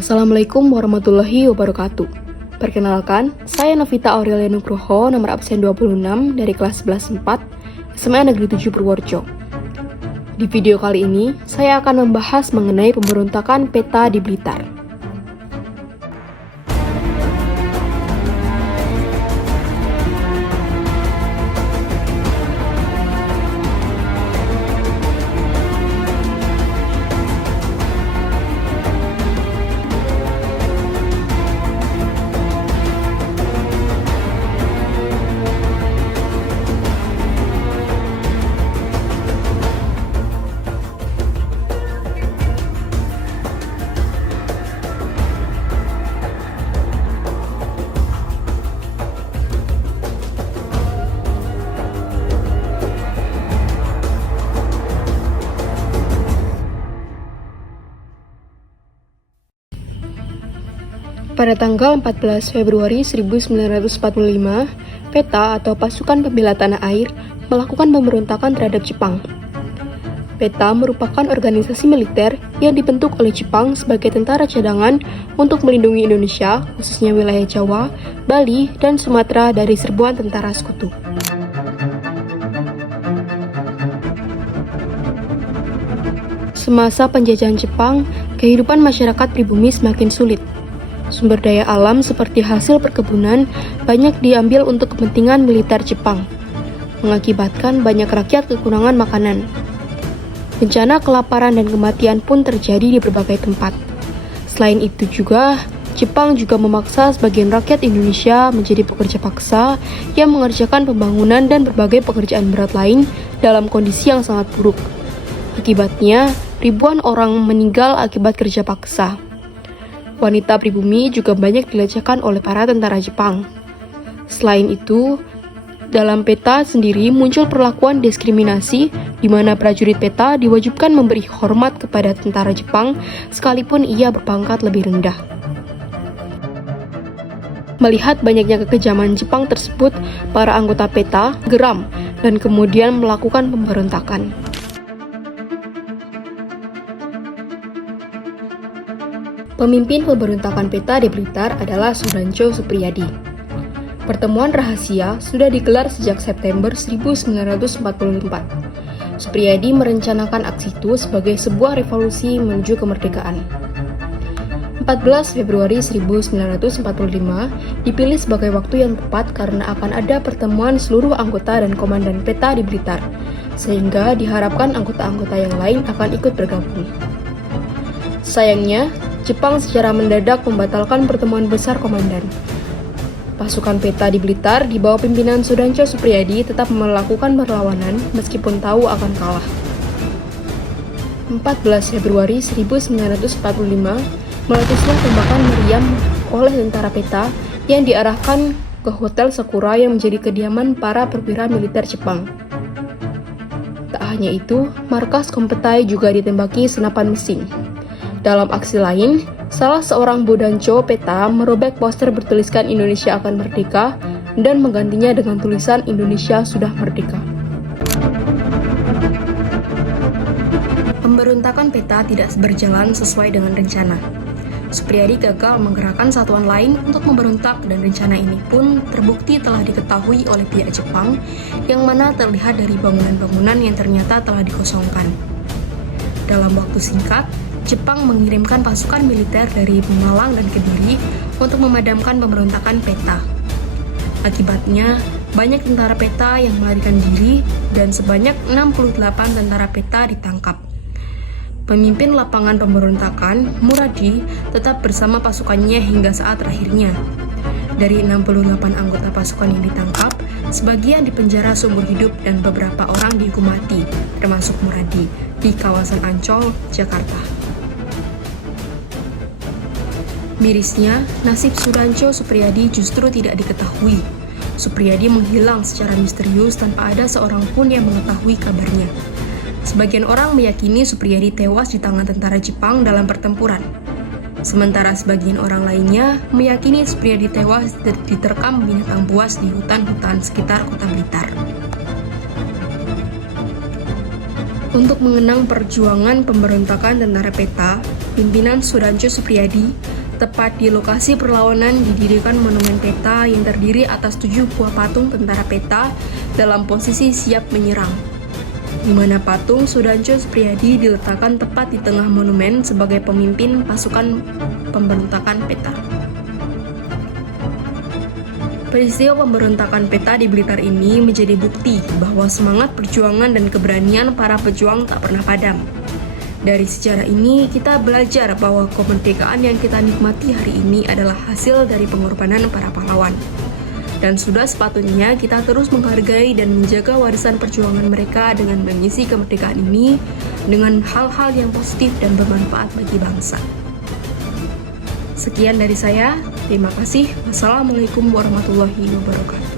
Assalamualaikum warahmatullahi wabarakatuh. Perkenalkan, saya Novita Aurelia Nugroho, nomor absen 26 dari kelas 11 4, SMA Negeri 7 Purworejo. Di video kali ini, saya akan membahas mengenai pemberontakan PETA di Blitar. Pada tanggal 14 Februari 1945, PETA atau Pasukan Pembela Tanah Air melakukan pemberontakan terhadap Jepang. PETA merupakan organisasi militer yang dibentuk oleh Jepang sebagai tentara cadangan untuk melindungi Indonesia, khususnya wilayah Jawa, Bali, dan Sumatera dari serbuan tentara sekutu. Semasa penjajahan Jepang, kehidupan masyarakat pribumi semakin sulit. Sumber daya alam seperti hasil perkebunan banyak diambil untuk kepentingan militer Jepang, mengakibatkan banyak rakyat kekurangan makanan. Bencana kelaparan dan kematian pun terjadi di berbagai tempat. Selain itu juga, Jepang juga memaksa sebagian rakyat Indonesia menjadi pekerja paksa yang mengerjakan pembangunan dan berbagai pekerjaan berat lain dalam kondisi yang sangat buruk. Akibatnya, ribuan orang meninggal akibat kerja paksa. Wanita pribumi juga banyak dilecehkan oleh para tentara Jepang. Selain itu, dalam PETA sendiri muncul perlakuan diskriminasi di mana prajurit PETA diwajibkan memberi hormat kepada tentara Jepang sekalipun ia berpangkat lebih rendah. Melihat banyaknya kekejaman Jepang tersebut, para anggota PETA geram dan kemudian melakukan pemberontakan. Pemimpin pemberontakan PETA di Blitar adalah Sudancho Supriyadi. Pertemuan rahasia sudah digelar sejak September 1944. Supriyadi merencanakan aksi itu sebagai sebuah revolusi menuju kemerdekaan. 14 Februari 1945 dipilih sebagai waktu yang tepat karena akan ada pertemuan seluruh anggota dan komandan PETA di Blitar, sehingga diharapkan anggota-anggota yang lain akan ikut bergabung. Sayangnya, Jepang secara mendadak membatalkan pertemuan besar komandan. Pasukan PETA di Blitar di bawah pimpinan Sudancho Supriyadi tetap melakukan perlawanan meskipun tahu akan kalah. 14 Februari 1945, meletuslah tembakan meriam oleh tentara PETA yang diarahkan ke Hotel Sakura yang menjadi kediaman para perwira militer Jepang. Tak hanya itu, markas Kompetai juga ditembaki senapan mesin. Dalam aksi lain, salah seorang bodancho PETA merobek poster bertuliskan Indonesia akan merdeka dan menggantinya dengan tulisan Indonesia sudah merdeka. Pemberontakan PETA tidak berjalan sesuai dengan rencana. Supriyadi gagal menggerakkan satuan lain untuk memberontak dan rencana ini pun terbukti telah diketahui oleh pihak Jepang yang mana terlihat dari bangunan-bangunan yang ternyata telah dikosongkan. Dalam waktu singkat, Jepang mengirimkan pasukan militer dari Malang dan Kediri untuk memadamkan pemberontakan PETA. Akibatnya, banyak tentara PETA yang melarikan diri dan sebanyak 68 tentara PETA ditangkap. Pemimpin lapangan pemberontakan, Muradi, tetap bersama pasukannya hingga saat terakhirnya. Dari 68 anggota pasukan yang ditangkap, sebagian dipenjara seumur hidup dan beberapa orang dihukum mati, termasuk Muradi, di kawasan Ancol, Jakarta. Mirisnya, nasib Sudancho Supriyadi justru tidak diketahui. Supriyadi menghilang secara misterius tanpa ada seorang pun yang mengetahui kabarnya. Sebagian orang meyakini Supriyadi tewas di tangan tentara Jepang dalam pertempuran. Sementara sebagian orang lainnya meyakini Supriyadi tewas diterkam binatang buas di hutan-hutan sekitar kota Blitar. Untuk mengenang perjuangan pemberontakan tentara PETA, pimpinan Sudancho Supriyadi, tepat di lokasi perlawanan didirikan monumen peta yang terdiri atas 7 buah patung tentara peta dalam posisi siap menyerang, di mana patung Sudancho Supriyadi diletakkan tepat di tengah monumen sebagai pemimpin pasukan pemberontakan peta. Peristiwa pemberontakan peta di Blitar ini menjadi bukti bahwa semangat perjuangan dan keberanian para pejuang tak pernah padam. Dari sejarah ini, kita belajar bahwa kemerdekaan yang kita nikmati hari ini adalah hasil dari pengorbanan para pahlawan. Dan sudah sepatutnya kita terus menghargai dan menjaga warisan perjuangan mereka dengan mengisi kemerdekaan ini dengan hal-hal yang positif dan bermanfaat bagi bangsa. Sekian dari saya, terima kasih. Wassalamualaikum warahmatullahi wabarakatuh.